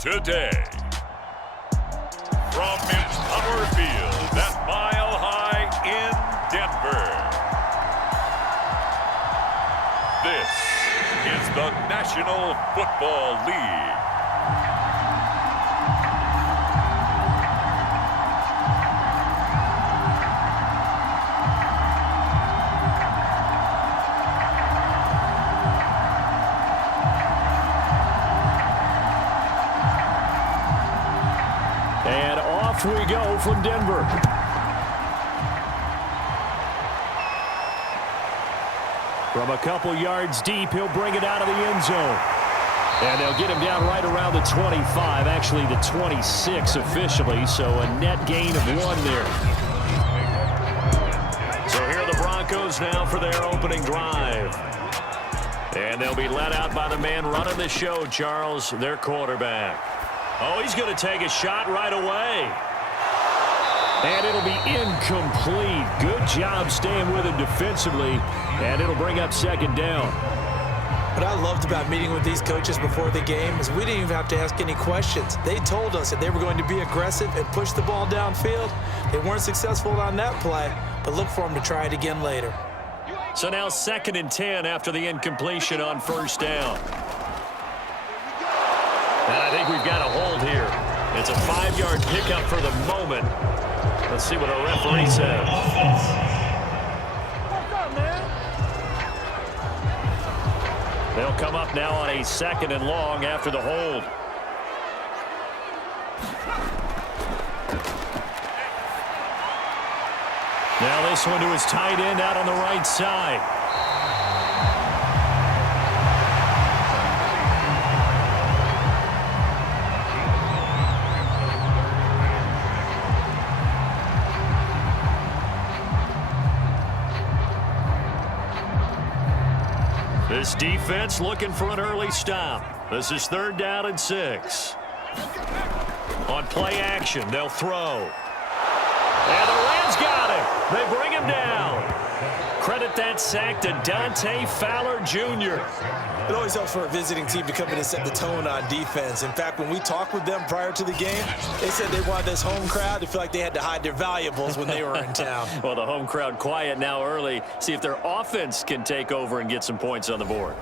today. From Empower Field at Mile High in Denver, this is the National Football League. And off we go from Denver. From a couple yards deep, he'll bring it out of the end zone. And they'll get him down right around the 25, actually the 26 officially, so a net gain of 1 there. So here are the Broncos now for their opening drive. And they'll be led out by the man running the show, Charles, their quarterback. Oh, he's going to take a shot right away. And it'll be incomplete. Good job staying with him defensively. And it'll bring up second down. What I loved about meeting with these coaches before the game is we didn't even have to ask any questions. They told us that they were going to be aggressive and push the ball downfield. They weren't successful on that play, but look for them to try it again later. So now 2nd and 10 after the incompletion on first down. And I think we've got a hold here. It's a 5-yard pickup for the moment. Let's see what our referee says. They'll come up now on a 2nd and long after the hold. Now this one to his tight end out on the right side. This defense looking for an early stop. This is 3rd down and 6. On play action, they'll throw. And the Rams got him. They bring him down. Credit that sack to Dante Fowler Jr. It always helps for a visiting team to come in and set the tone on defense. In fact, when we talked with them prior to the game, they said they wanted this home crowd to feel like they had to hide their valuables when they were in town. Well, the home crowd quiet now early. See if their offense can take over and get some points on the board.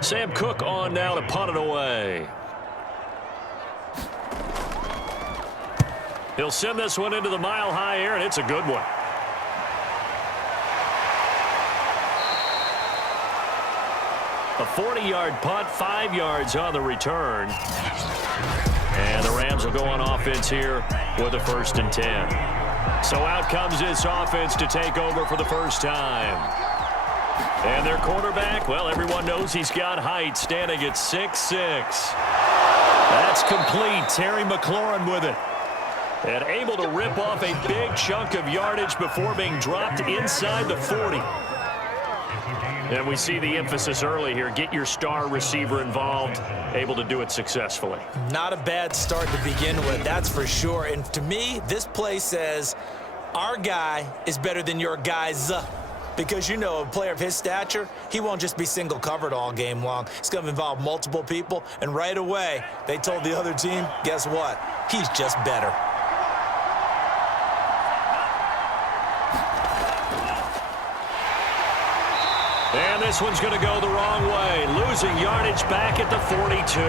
Sam Cook on now to punt it away. He'll send this one into the mile-high air, and it's a good one. A 40-yard punt, 5 yards on the return. And the Rams will go on offense here with a 1st and 10. So out comes this offense to take over for the first time. And their quarterback, well, everyone knows he's got height, standing at 6'6". That's complete. Terry McLaurin with it. And able to rip off a big chunk of yardage before being dropped inside the 40. And we see the emphasis early here. Get your star receiver involved. Able to do it successfully. Not a bad start to begin with, that's for sure. And to me, this play says our guy is better than your guys. Because, you know, a player of his stature, he won't just be single covered all game long. It's going to involve multiple people. And right away, they told the other team, guess what? He's just better. And this one's going to go the wrong way. Losing yardage back at the 42.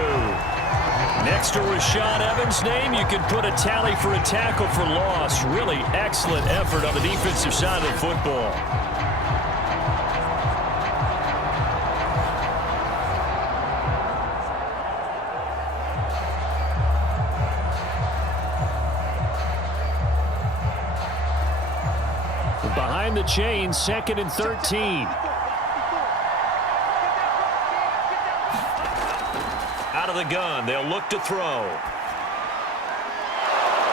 Next to Rashaan Evans' name, you can put a tally for a tackle for loss. Really excellent effort on the defensive side of the football. Behind the chain, 2nd and 13. Out of the gun, they'll look to throw.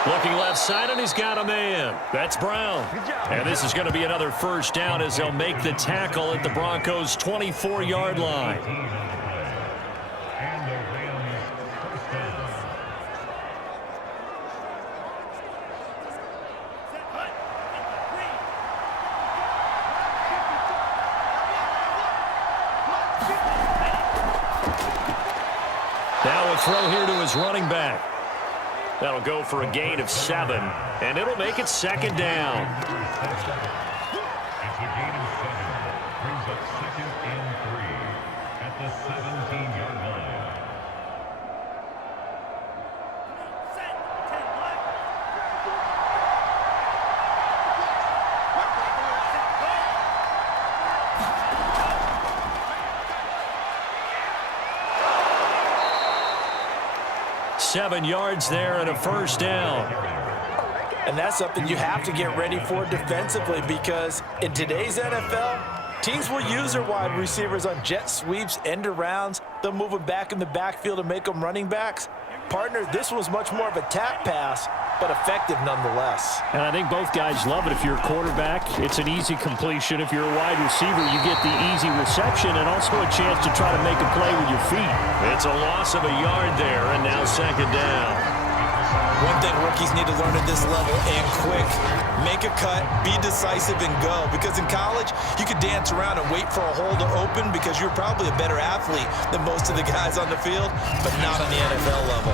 Looking left side, and he's got a man. That's Brown. And this is going to be another 1st down as they'll make the tackle at the Broncos' 24-yard line. Now a throw here to his running back. That'll go for a gain of 7, and it'll make it second down. It's a gain of 7. Brings up 2nd and 3 at the 17-yard line. Seven yards there and a first down. And that's something you have to get ready for defensively, because in today's NFL, teams will use their wide receivers on jet sweeps, end arounds. They'll move them back in the backfield and make them running backs. Partner, this was much more of a tap pass, but effective nonetheless. And I think both guys love it. If you're a quarterback, it's an easy completion. If you're a wide receiver, you get the easy reception and also a chance to try to make a play with your feet. It's a loss of a yard there, and now second down. One thing rookies need to learn at this level, and quick: make a cut, be decisive, and go. Because in college, you could dance around and wait for a hole to open because you're probably a better athlete than most of the guys on the field, but not on the NFL level.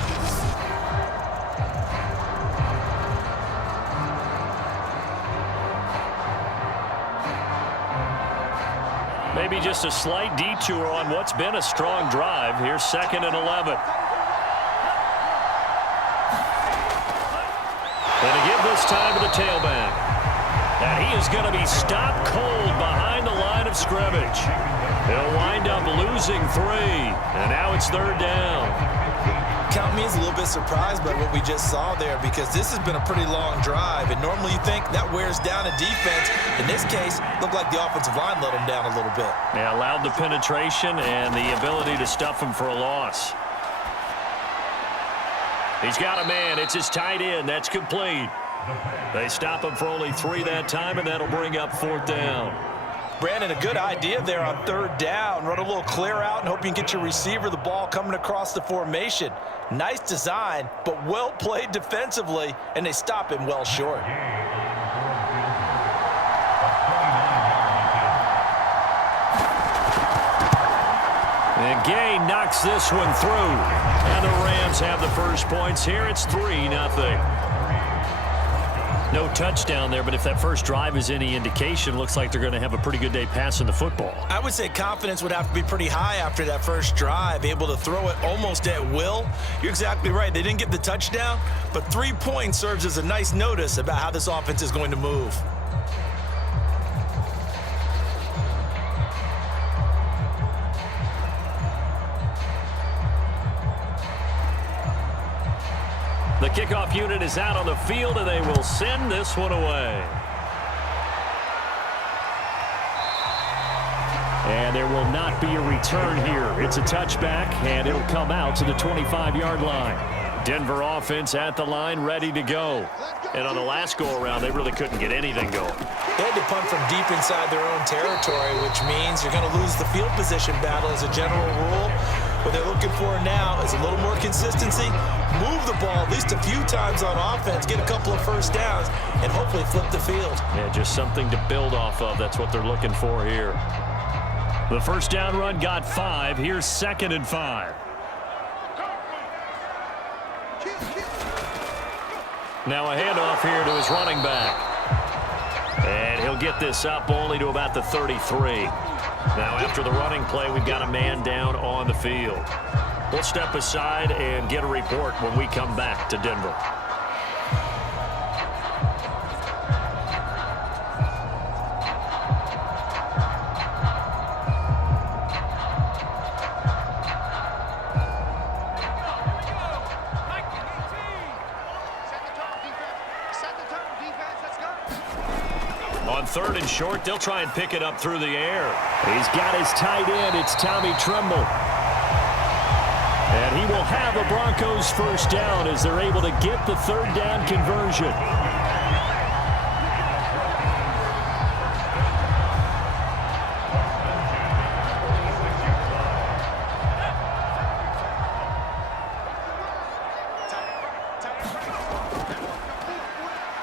Maybe just a slight detour on what's been a strong drive. Here's 2nd and 11. And to give this time to the tailback. And he is going to be stopped cold behind the line of scrimmage. He'll wind up losing 3. And now it's 3rd down. Count me as a little bit surprised by what we just saw there, because this has been a pretty long drive, and normally you think that wears down a defense. In this case, looked like the offensive line let him down a little bit. Yeah, allowed the penetration and the ability to stuff him for a loss. He's got a man. It's his tight end. That's complete. They stop him for only 3 that time, and that'll bring up 4th down. Brandon, a good idea there on 3rd down. Run a little clear out and hope you can get your receiver the ball coming across the formation. Nice design, but well played defensively, and they stop him well short. And Gay knocks this one through. And the Rams have the first points here. It's 3-0. No touchdown there, but if that first drive is any indication, looks like they're going to have a pretty good day passing the football. I would say confidence would have to be pretty high after that first drive, able to throw it almost at will. You're exactly right. They didn't get the touchdown, but 3 points serves as a nice notice about how this offense is going to move. The kickoff unit is out on the field, and they will send this one away. And there will not be a return here. It's a touchback, and it'll come out to the 25-yard line. Denver offense at the line, ready to go. And on the last go-around, they really couldn't get anything going. They had to punt from deep inside their own territory, which means you're going to lose the field position battle as a general rule. What they're looking for now is a little more consistency, move the ball at least a few times on offense, get a couple of first downs, and hopefully flip the field. Yeah, just something to build off of. That's what they're looking for here. The first down run got 5. Here's 2nd and 5. Now a handoff here to his running back. And he'll get this up only to about the 33. Now after the running play, we've got a man down on the field. We'll step aside and get a report when we come back to Denver. On 3rd and short, they'll try and pick it up through the air. He's got his tight end. It's Tommy Tremble. And he will have a Broncos first down as they're able to get the 3rd down conversion.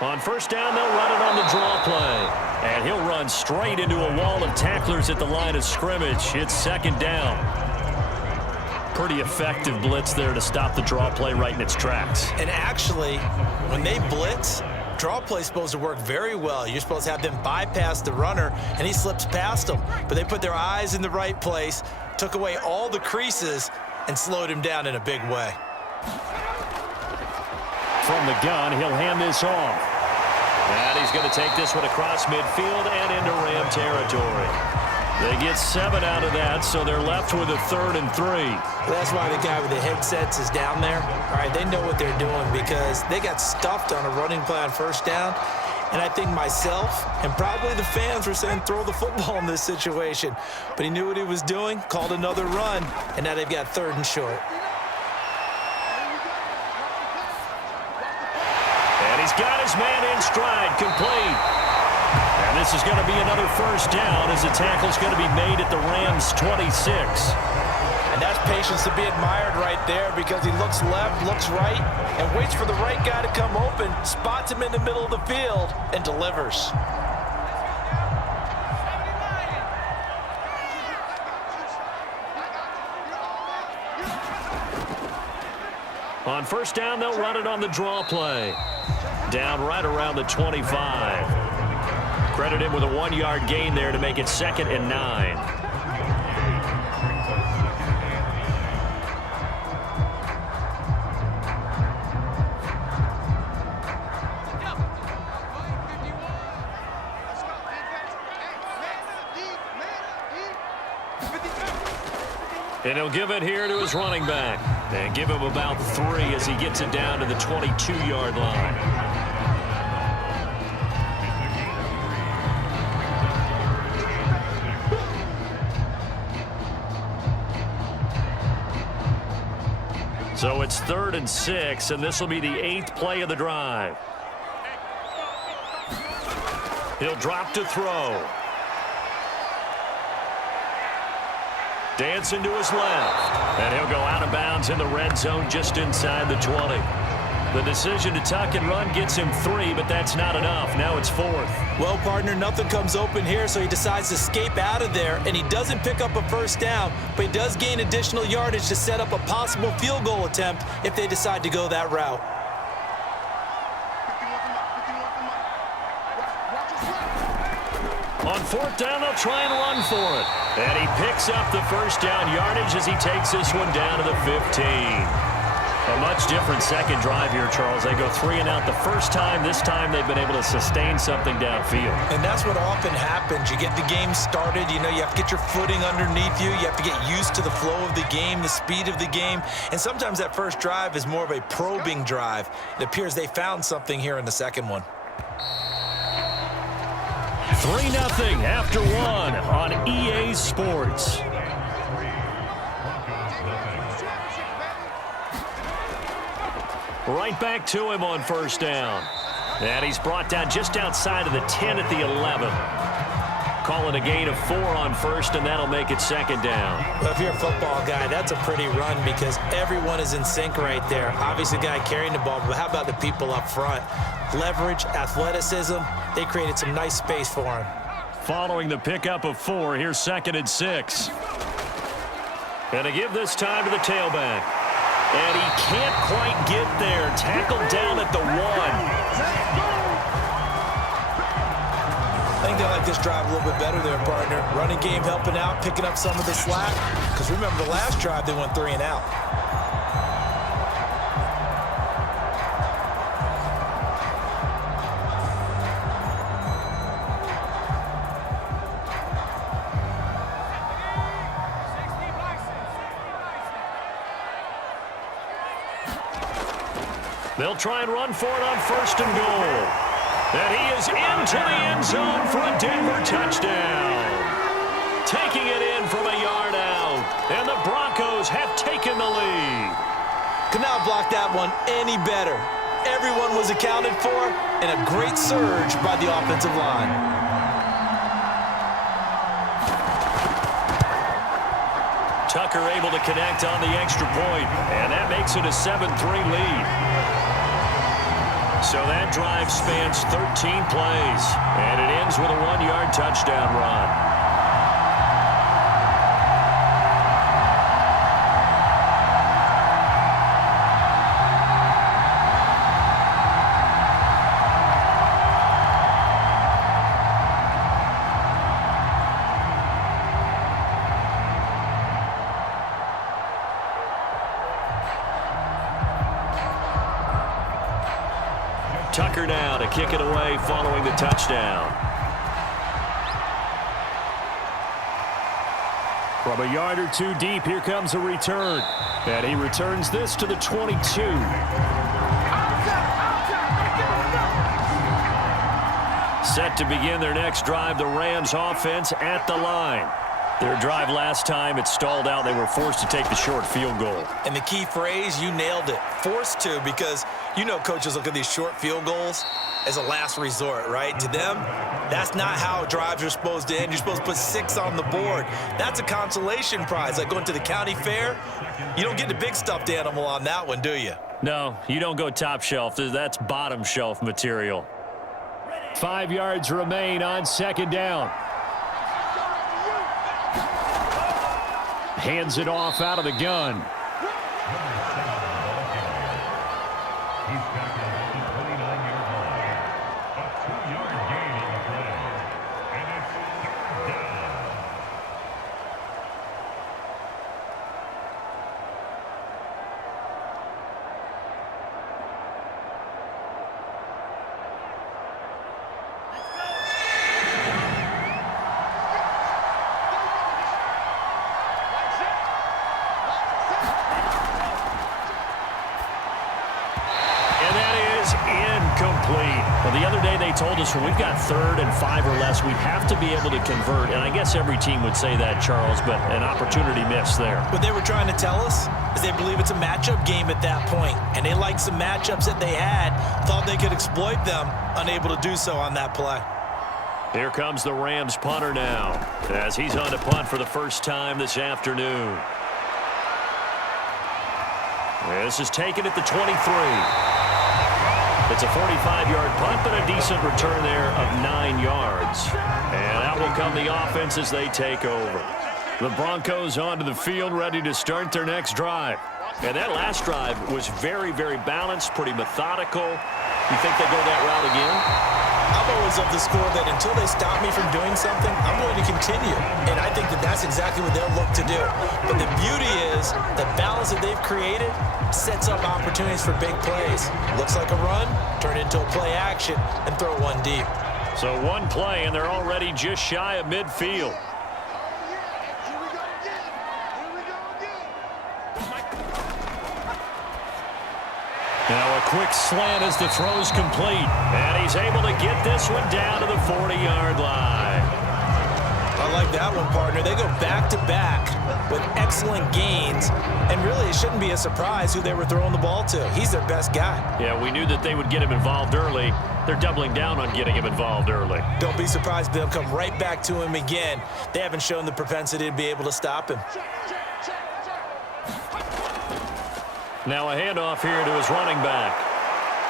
On first down, they'll run it on the draw play. And he'll run straight into a wall of tacklers at the line of scrimmage. It's 2nd down. pretty effective blitz there to stop the draw play right in its tracks. And actually, when they blitz, draw play is supposed to work very well. You're supposed to have them bypass the runner, and he slips past them. But they put their eyes in the right place, took away all the creases, and slowed him down in a big way. From the gun, he'll hand this off. And he's going to take this one across midfield and into Ram territory. They get 7 out of that, so they're left with a 3rd and 3. That's why the guy with the headsets is down there. All right, they know what they're doing because they got stuffed on a running play on 1st down. And I think myself and probably the fans were saying throw the football in this situation. But he knew what he was doing, called another run, and now they've got 3rd and short. And he's got his man in stride, complete. And this is going to be another 1st down as the tackle's going to be made at the Rams' 26. And that's patience to be admired right there because he looks left, looks right, and waits for the right guy to come open, spots him in the middle of the field, and delivers. On 1st down, they'll run it on the draw play. Down right around the 25. Credit him with a 1-yard gain there to make it 2nd and 9. And he'll give it here to his running back. And give him about 3 as he gets it down to the 22-yard line. So it's 3rd and 6, and this will be the 8th play of the drive. He'll drop to throw. Dancing to his left. And he'll go out of bounds in the red zone just inside the 20. The decision to tuck and run gets him 3, but that's not enough. Now it's 4th. Well, partner, nothing comes open here, so he decides to escape out of there, and he doesn't pick up a 1st down, but he does gain additional yardage to set up a possible field goal attempt if they decide to go that route. On 4th down, they'll try and run for it. And he picks up the 1st down yardage as he takes this one down to the 15. A much different 2nd drive here, Charles. They go 3 and out the 1st time. This time they've been able to sustain something downfield. And that's what often happens. You get the game started. You know, you have to get your footing underneath you. You have to get used to the flow of the game, the speed of the game. And sometimes that 1st drive is more of a probing drive. It appears they found something here in the 2nd one. 3-0 after 1 on EA Sports. Right back to him on 1st down. And he's brought down just outside of the 10 at the 11. Calling a gain of 4 on 1st, and that'll make it 2nd down. Well, if you're a football guy, that's a pretty run because everyone is in sync right there. Obviously, the guy carrying the ball, but how about the people up front? Leverage, athleticism, they created some nice space for him. Following the pickup of 4, here's 2nd and 6. And to give this time to the tailback. And he can't quite get there. Tackled down at the 1. I think they like this drive a little bit better there, partner. Running game helping out, picking up some of the slack. Because remember, the last drive, they went 3 and out. They'll try and run for it on 1st and goal. And he is into the end zone for a Denver touchdown. Taking it in from a yard out. And the Broncos have taken the lead. Could not block that one any better. Everyone was accounted for, and a great surge by the offensive line. Tucker able to connect on the extra point, and that makes it a 7-3 lead. So that drive spans 13 plays, and it ends with a 1-yard touchdown run. Tucker now to kick it away following the touchdown. From a yard or two deep, here comes a return. And he returns this to the 22. Set to begin their next drive, the Rams offense at the line. Their drive last time, it stalled out. They were forced to take the short field goal. And the key phrase, you nailed it, forced to, because you know coaches look at these short field goals as a last resort, right? To them, that's not how drives are supposed to end. You're supposed to put 6 on the board. That's a consolation prize. Like going to the county fair, you don't get the big stuffed animal on that one, do you? No, you don't go top shelf. That's bottom shelf material. 5 yards remain on second down. Hands it off out of the gun. He's back at the 29-yard line. A 2-yard gain on the play. And it's third down. Well, the other day they told us when we've got 3rd and 5 or less, we have to be able to convert. And I guess every team would say that, Charles, but an opportunity missed there. What they were trying to tell us is they believe it's a matchup game at that point. And they liked some matchups that they had, thought they could exploit them, unable to do so on that play. Here comes the Rams punter now, as he's on to punt for the first time this afternoon. This is taken at the 23. It's a 45-yard punt, but a decent return there of 9 yards. And out will come the offense as they take over. The Broncos onto the field, ready to start their next drive. And that last drive was very, very balanced, pretty methodical. You think they go that route again? I'm always of the school that until they stop me from doing something, I'm going to continue. And I think that that's exactly what they'll look to do. But the beauty is the balance that they've created sets up opportunities for big plays. Looks like a run, turn it into a play action, and throw one deep. So one play, and they're already just shy of midfield. Now a quick slant as the throw's complete. And he's able to get this one down to the 40-yard line. I like that one, partner. They go back-to-back with excellent gains. And really, it shouldn't be a surprise who they were throwing the ball to. He's their best guy. Yeah, we knew that they would get him involved early. They're doubling down on getting him involved early. Don't be surprised they'll come right back to him again. They haven't shown the propensity to be able to stop him. Now a handoff here to his running back.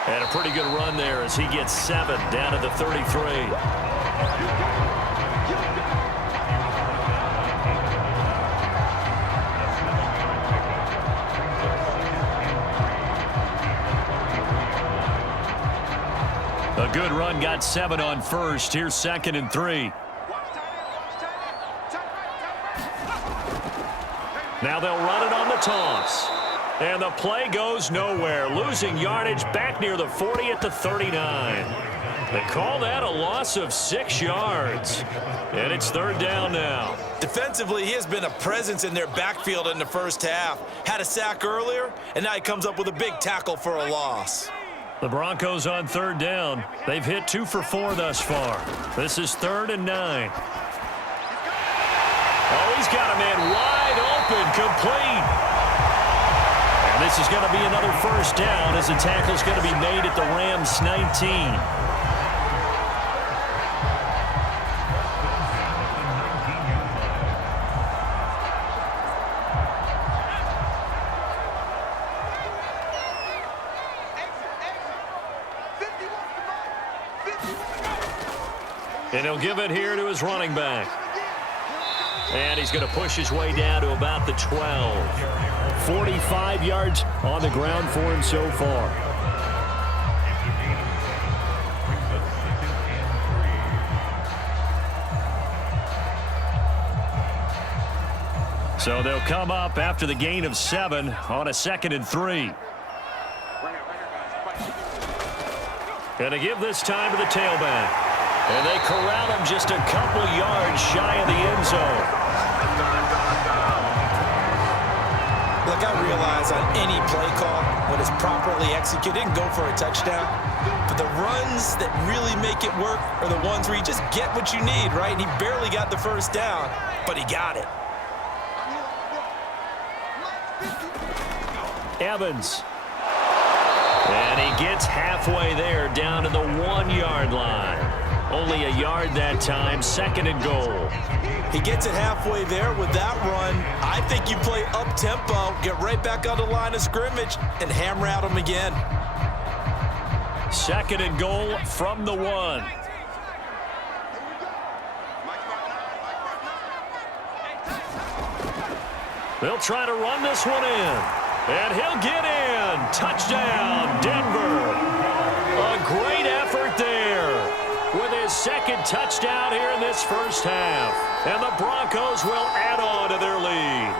And a pretty good run there as he gets 7 down to the 33. A good run, got 7 on first. Here's 2nd and 3. Now they'll run it on the toss. And the play goes nowhere. Losing yardage back near the 40 at the 39. They call that a loss of 6 yards. And it's 3rd down now. Defensively, he has been a presence in their backfield in the first half. Had a sack earlier, and now he comes up with a big tackle for a loss. The Broncos on 3rd down. They've hit 2 for 4 thus far. This is 3rd and 9. Oh, he's got a man wide open, complete. And this is going to be another first down as the tackle's going to be made at the Rams' 19. And he'll give it here to his running back. And he's going to push his way down to about the 12. 45 yards on the ground for him so far. So they'll come up after the gain of 7 on a 2nd and 3. And they give this time to the tailback. And they corral him just a couple yards shy of the end zone. Look, I realize on any play call, when it's properly executed, it can go for a touchdown. But the runs that really make it work are the ones where you just get what you need, right? And he barely got the first down, but he got it. Evans. And he gets halfway there down to the 1-yard line. Only a yard that time, 2nd and goal. He gets it halfway there with that run. I think you play up-tempo, get right back on the line of scrimmage, and hammer at him again. 2nd and goal from the 1. They'll try to run this one in. And he'll get in. Touchdown, Denver. A great effort there with his 2nd touchdown here in this first half. And the Broncos will add on to their lead.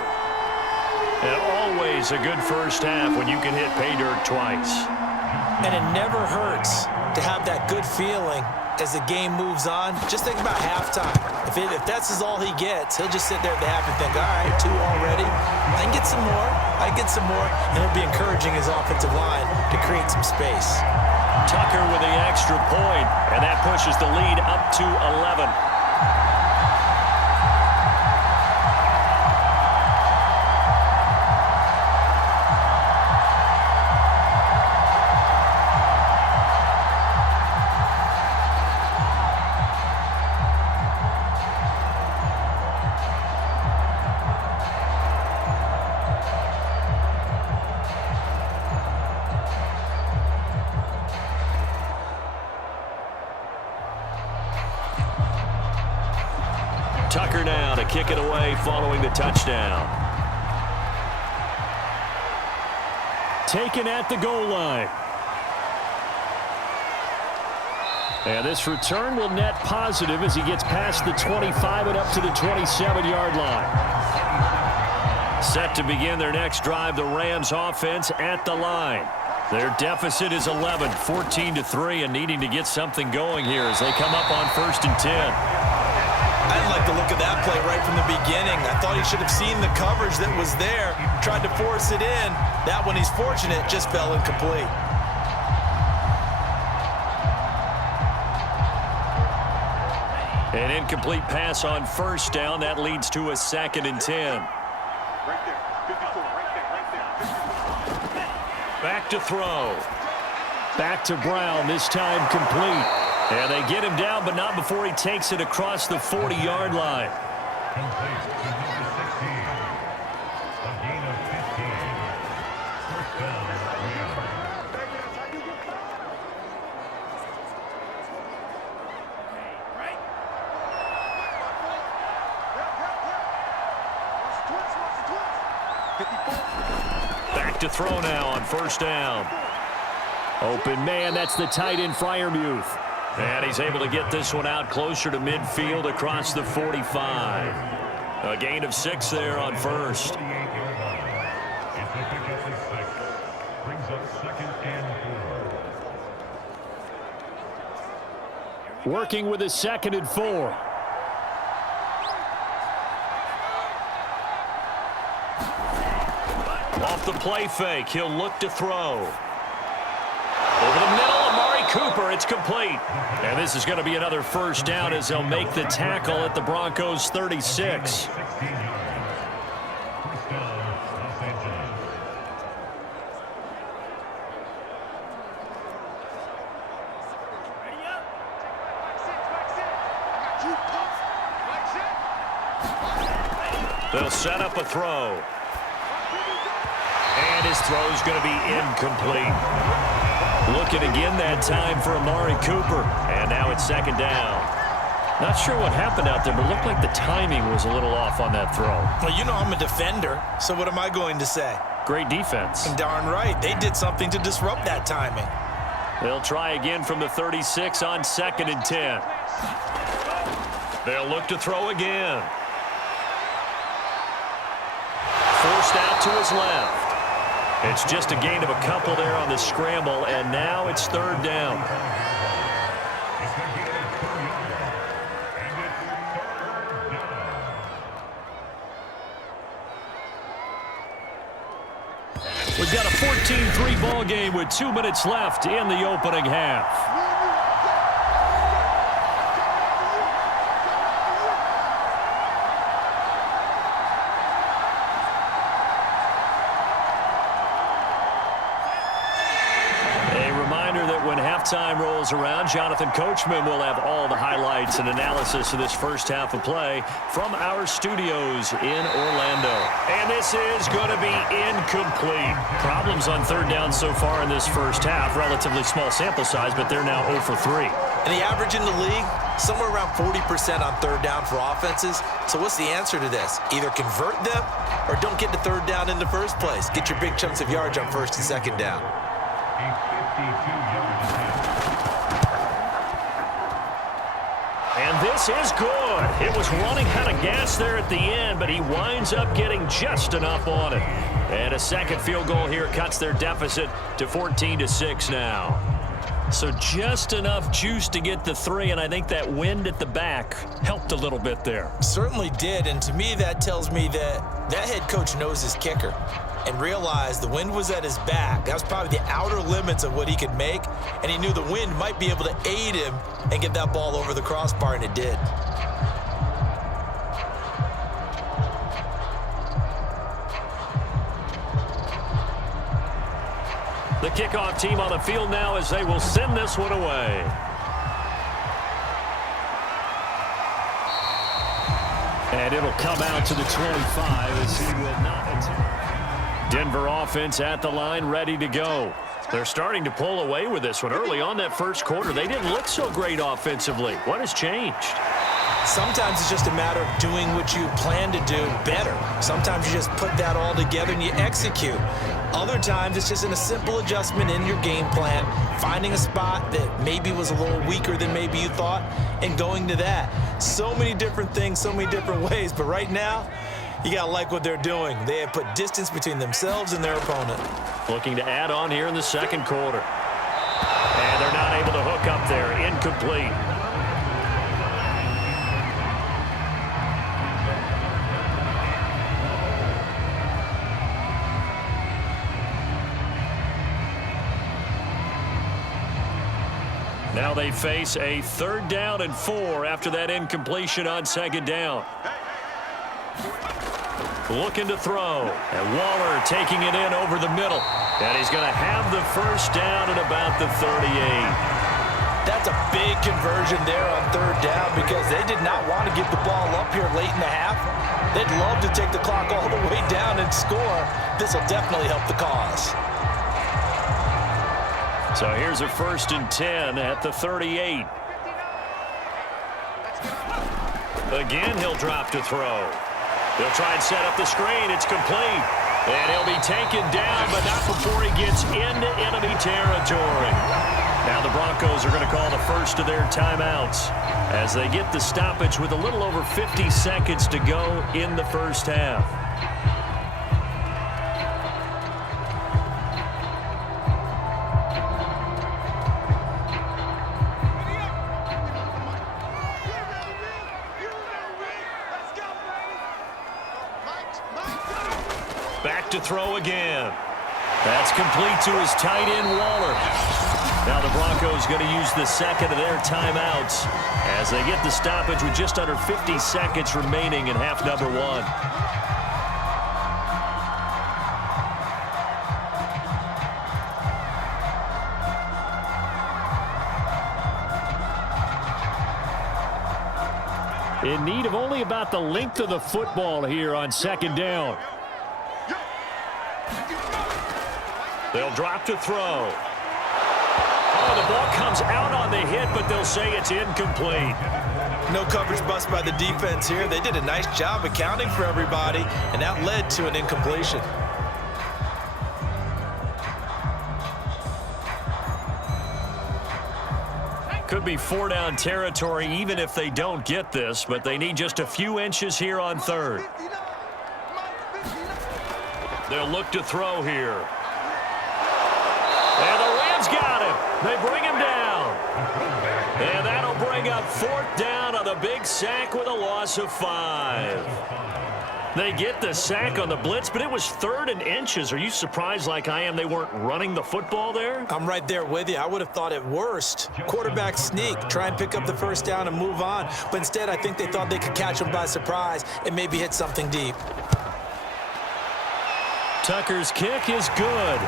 And always a good first half when you can hit pay dirt twice. And it never hurts to have that good feeling as the game moves on. Just think about halftime. If that's all he gets, he'll just sit there at the half and think, all right, 2 already. I can get some more. I can get some more. And he'll be encouraging his offensive line to create some space. Tucker with the extra point, and that pushes the lead up to 11. Tucker now to kick it away following the touchdown. Taken at the goal line. And this return will net positive as he gets past the 25 and up to the 27-yard line. Set to begin their next drive, the Rams offense at the line. Their deficit is 11, 14-3, and needing to get something going here as they come up on 1st and 10. I didn't like the look of that play right from the beginning. I thought he should have seen the coverage that was there, tried to force it in. That one, he's fortunate, just fell incomplete. An incomplete pass on 1st down. That leads to a 2nd and 10. Right there. 54. Right there. Back to throw. Back to Brown, this time complete. And they get him down, but not before he takes it across the 40-yard line. Complete to number 16. A gain of 15. 1st down, Rams. Back to throw now on 1st down. Open man, that's the tight end Freiermuth. And he's able to get this one out closer to midfield across the 45. A gain of 6 there on 1st. 48-yard line. It's a pickup of 6. Brings up 2nd and 4. Working with his 2nd and 4. Off the play fake, he'll look to throw. Over the middle, Amari Cooper, it's complete. And this is going to be another 1st down as they'll make the tackle at the Broncos 36. 16 yards. 1st down, Los Angeles. They'll set up a throw. And his throw's going to be incomplete. Looking again that time for Amari Cooper. And now it's 2nd down. Not sure what happened out there, but it looked like the timing was a little off on that throw. Well, you know I'm a defender, so what am I going to say? Great defense. And darn right, they did something to disrupt that timing. They'll try again from the 36 on 2nd and 10. They'll look to throw again. Forced out to his left. It's just a gain of a couple there on the scramble, and now it's third down. It's going to get him 2 yards. And it's third down. We've got a 14-3 ball game with 2 minutes left in the opening half. Time rolls around. Jonathan Coachman will have all the highlights and analysis of this first half of play from our studios in Orlando. And this is going to be incomplete. Problems on third down so far in this first half. Relatively small sample size, but they're now 0 for 3. And the average in the league, somewhere around 40% on third down for offenses. So what's the answer to this? Either convert them or don't get to third down in the first place. Get your big chunks of yards on first and second down. A 52-yard attempt. And this is good. It was running out of gas there at the end, but he winds up getting just enough on it. And a second field goal here cuts their deficit to 14-6 now. So just enough juice to get the 3, and I think that wind at the back helped a little bit there. Certainly did, and to me that tells me that that head coach knows his kicker and realized the wind was at his back. That was probably the outer limits of what he could make, and he knew the wind might be able to aid him and get that ball over the crossbar, and it did. The kickoff team on the field now as they will send this one away. And it'll come out to the 25 as he will not attempt. Denver offense at the line, ready to go. They're starting to pull away with this one. Early on that first quarter, they didn't look so great offensively. What has changed? Sometimes it's just a matter of doing what you plan to do better. Sometimes you just put that all together and you execute. Other times it's just in a simple adjustment in your game plan, finding a spot that maybe was a little weaker than maybe you thought, and going to that. So many different things, so many different ways, but right now, you got to like what they're doing. They have put distance between themselves and their opponent. Looking to add on here in the second quarter. And they're not able to hook up there. Incomplete. Now they face a 3rd down and 4 after that incompletion on 2nd down. Looking to throw. And Waller taking it in over the middle. And he's going to have the first down at about the 38. That's a big conversion there on 3rd down because they did not want to give the ball up here late in the half. They'd love to take the clock all the way down and score. This will definitely help the cause. So here's a 1st and 10 at the 38. Again, he'll drop to throw. They'll try and set up the screen. It's complete. And he'll be taken down, but not before he gets into enemy territory. Now the Broncos are going to call the first of their timeouts as they get the stoppage with a little over 50 seconds to go in the first half. Back to throw again. That's complete to his tight end, Waller. Now the Broncos going to use the second of their timeouts as they get the stoppage with just under 50 seconds remaining in half number 1. In need of only about the length of the football here on 2nd down. They'll drop to throw. Oh, the ball comes out on the hit, but they'll say it's incomplete. No coverage bust by the defense here. They did a nice job accounting for everybody, and that led to an incompletion. Could be 4-down territory even if they don't get this, but they need just a few inches here on 3rd. They'll look to throw here. And the Rams got him. They bring him down. And that'll bring up 4th down on the big sack with a loss of 5. They get the sack on the blitz, but it was 3rd and inches. Are you surprised like I am they weren't running the football there? I'm right there with you. I would have thought at worst, quarterback sneak, try and pick up the 1st down and move on. But instead, I think they thought they could catch him by surprise and maybe hit something deep. Tucker's kick is good,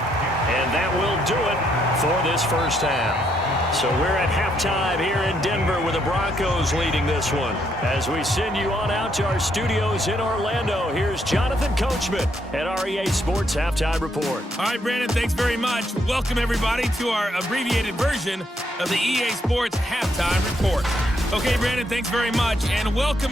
and that will do it for this first half. So we're at halftime here in Denver with the Broncos leading this one. As we send you on out to our studios in Orlando, here's Jonathan Coachman at REA Sports Halftime Report. All right, Brandon, thanks very much. Welcome, everybody, to our abbreviated version of the EA Sports Halftime Report. Okay, Brandon, thanks very much, and welcome.